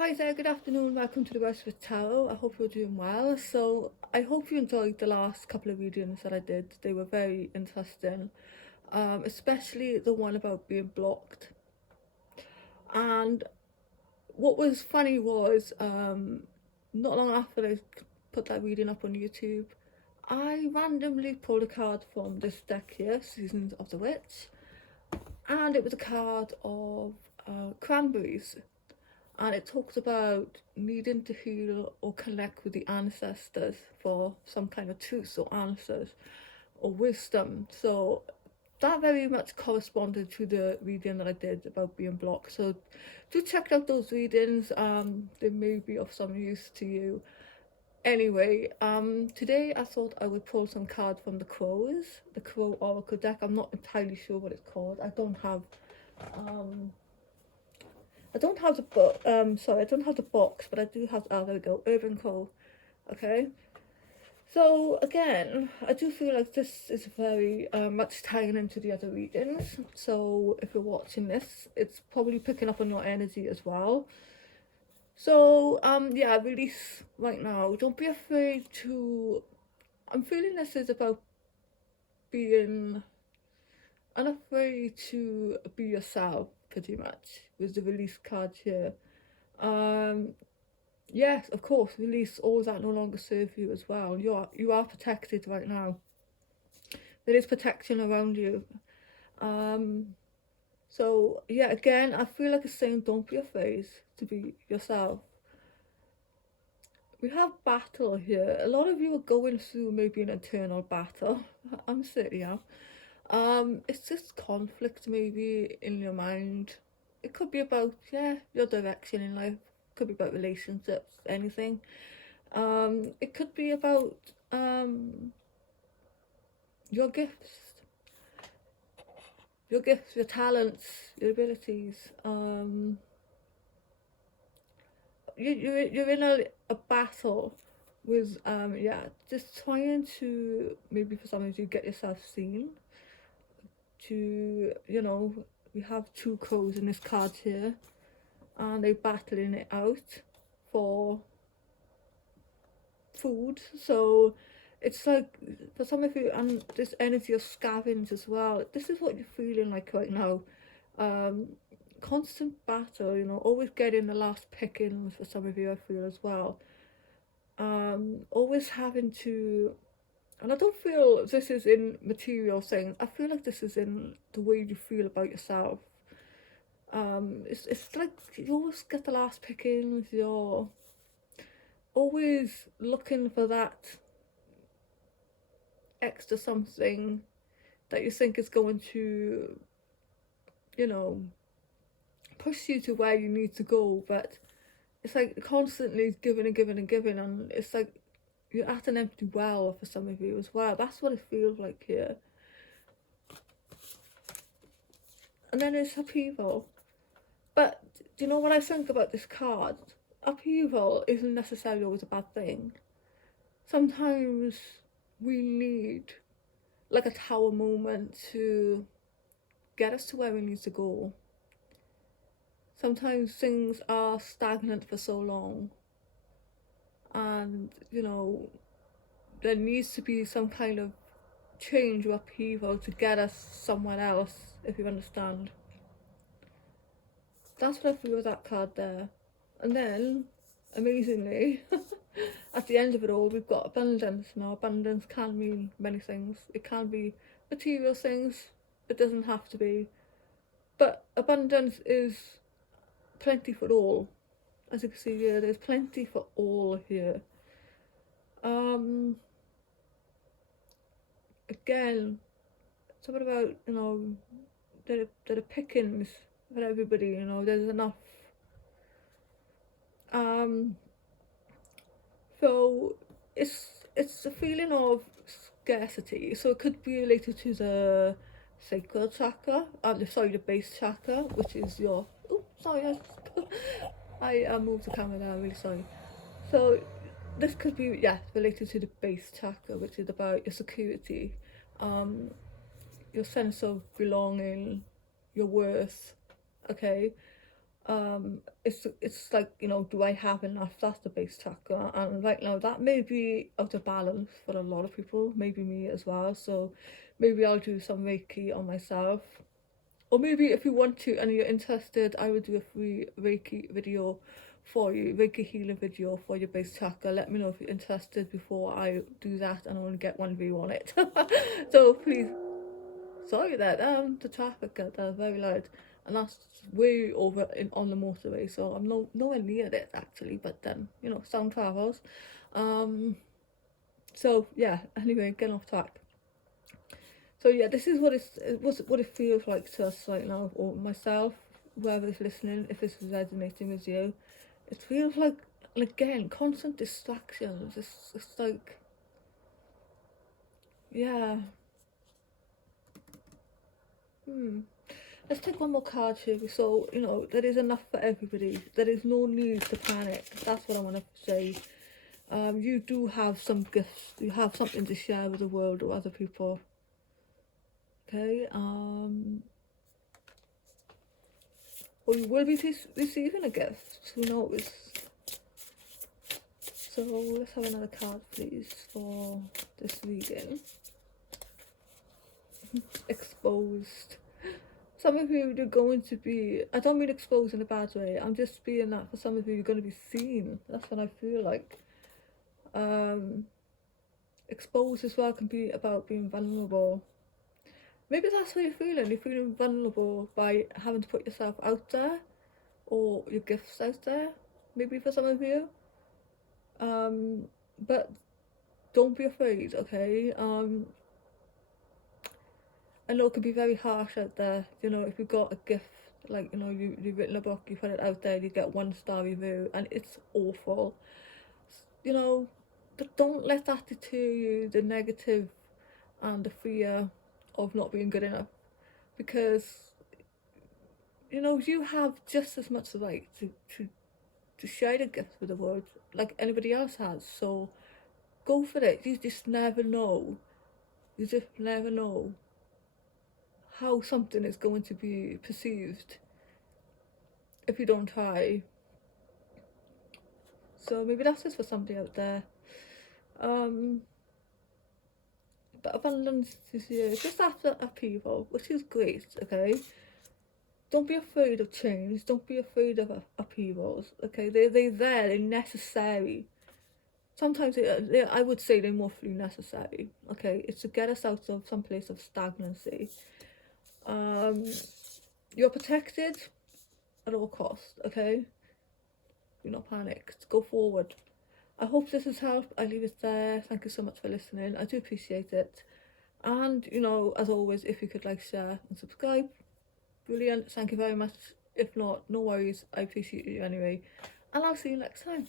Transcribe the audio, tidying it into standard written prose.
Hi there, good afternoon, welcome to the Westwood Tarot. I hope you're doing well. So I hope you enjoyed the last couple of readings that I did. They were very interesting, especially the one about being blocked. And what was funny was, not long after I put that reading up on YouTube, I randomly pulled a card from this deck here, Seasons of the Witch, and it was a card of cranberries. And it talks about needing to heal or connect with the ancestors for some kind of truth or answers or wisdom. So that very much corresponded to the reading that I did about being blocked. So do check out those readings. They may be of some use to you. Anyway, today I thought I would pull some cards from the Crow Oracle deck. I'm not entirely sure what it's called. I don't have the book. Sorry, I don't have the box, but I do have. Oh, there we go. Urban Okay. So again, I do feel like this is very much tying into the other readings. So if you're watching this, it's probably picking up on your energy as well. So yeah, release right now. Don't be afraid to. I'm feeling this is about being unafraid to be yourself, pretty much, with the release card here. Um, Yes, of course, release all that no longer serve you as well. You are protected right now. There is protection around you. Um, so yeah, again, I feel like it's saying don't be afraid to be yourself. We have battle here. A lot of you are going through maybe an internal battle. I'm certainly am. It's just conflict maybe in your mind. It could be about your direction in life. It could be about relationships, anything. It could be about your gifts, your talents, your abilities. You're in a battle with just trying to, maybe for some of you, get yourself seen. To we have two crows in this card here, and they're battling it out for food. So it's like, for some of you, and this energy of scavenge as well, this is what you're feeling like right now. Constant battle, always getting the last pickings for some of you, I feel as well. Always having to, and I don't feel this is in material things, I feel like this is in the way you feel about yourself. It's like you always get the last pickings, you're always looking for that extra something that you think is going to, push you to where you need to go, but it's like constantly giving and giving and giving, and it's like you're at an empty well for some of you as well. That's what it feels like here. And then it's upheaval. But do you know what I think about this card? Upheaval isn't necessarily always a bad thing. Sometimes we need like a tower moment to get us to where we need to go. Sometimes things are stagnant for so long, and there needs to be some kind of change or upheaval to get us somewhere else, if you understand. That's what I feel with that card there. And then, amazingly, at the end of it all, we've got abundance. Now, abundance can mean many things. It can be material things, it doesn't have to be. But abundance is plenty for all. As you can see here, there's plenty for all here. Again, something about, there are pickings for everybody, there's enough. So it's a feeling of scarcity. So it could be related to the sacral chakra, the base chakra, which is your. Oh, sorry, I moved the camera there. I'm really sorry. So this could be related to the base chakra, which is about your security, your sense of belonging, your worth. Okay. it's like, you know, do I have enough? That's the base chakra, and right now that may be out of balance for a lot of people, maybe me as well. So maybe I'll do some Reiki on myself, or maybe if you want to and you're interested, I would do a free Reiki video for you, Reiki healing video for your base chakra. Let me know if you're interested before I do that, and I want to get one view on it. So please, sorry that the traffic got very loud, and that's way over on the motorway, so I'm nowhere near it actually, but then, you know, sound travels. So yeah, anyway, getting off track. So yeah, this is what it feels like to us right now, or myself, whoever is listening, if this is resonating with you. It feels like, again, constant distractions. It's like, yeah. Let's take one more card here. So, you know, there is enough for everybody. There is no need to panic. That's what I want to say. You do have some gifts. You have something to share with the world or other people. Okay. Or you will be receiving a gift. Who knows? So let's have another card, please, for this reading. Exposed. Some of you are going to be, I don't mean exposed in a bad way, I'm just being that for some of you, you're going to be seen. That's what I feel like. Exposed as well can be about being vulnerable. Maybe that's how you're feeling. You're feeling vulnerable by having to put yourself out there, or your gifts out there, maybe for some of you. But don't be afraid, okay? I know it can be very harsh out there, you know, if you've got a gift, like, you know, you've written a book, you put it out there, you get 1-star review, and it's awful. You know, but don't let that deter you, the negative and the fear of not being good enough, because, you know, you have just as much right to share the gift with the world like anybody else has. So go for it. You just never know. You just never know how something is going to be perceived if you don't try. So maybe that's just for somebody out there. But abundance is here just after upheaval, which is great, okay? Don't be afraid of change. Don't be afraid of upheavals, okay? They're there, they're necessary. Sometimes I would say they're morphly necessary, okay? It's to get us out of some place of stagnancy. You're protected at all costs, okay? You're not panicked. Go forward. I hope this has helped. I leave it there. Thank you so much for listening. I do appreciate it. And, you know, as always, if you could like, share and subscribe, brilliant. Thank you very much. If not, no worries. I appreciate you anyway. And I'll see you next time.